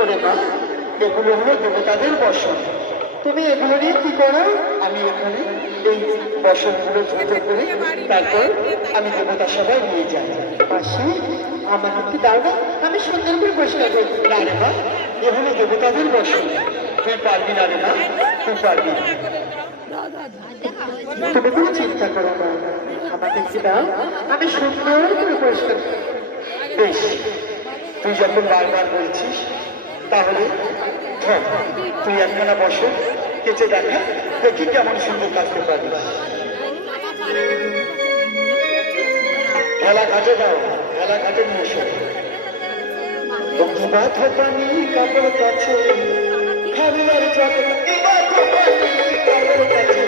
ওরে মা, এগুলো হলো দেবতাদের বসন। তুমি এগুলো নিয়ে কি করো? আমি এখানে এই বসনগুলো ধুতে করে তারপর আমি দেবতা সবাই নিয়ে যাই। মাসি, আমাকে কি দাও না? আমি সুন্দর করে বসে থাকবো। না রে মা, এ হলো দেবতাদের বসন। তুই পারবি না রে মা, তুই পারবি না। তুমি কোনো চিন্তা করো না, আমাকে কি দাও, আমি সুন্দর করে পরিষ্কার। বেশ, তুই যখন বারবার বলছিস তাহলে হ্যাঁ, তুই একখানা বসো, কেচে দেখা, দেখি কেমন সুন্দর কাটতে পারিস। ভেলা ঘাটে দাও, ভেলা ঘাটে নিয়ে এসো। বাধা পানি কাপড় কাছে, খেলার জল কাপড় কাছে।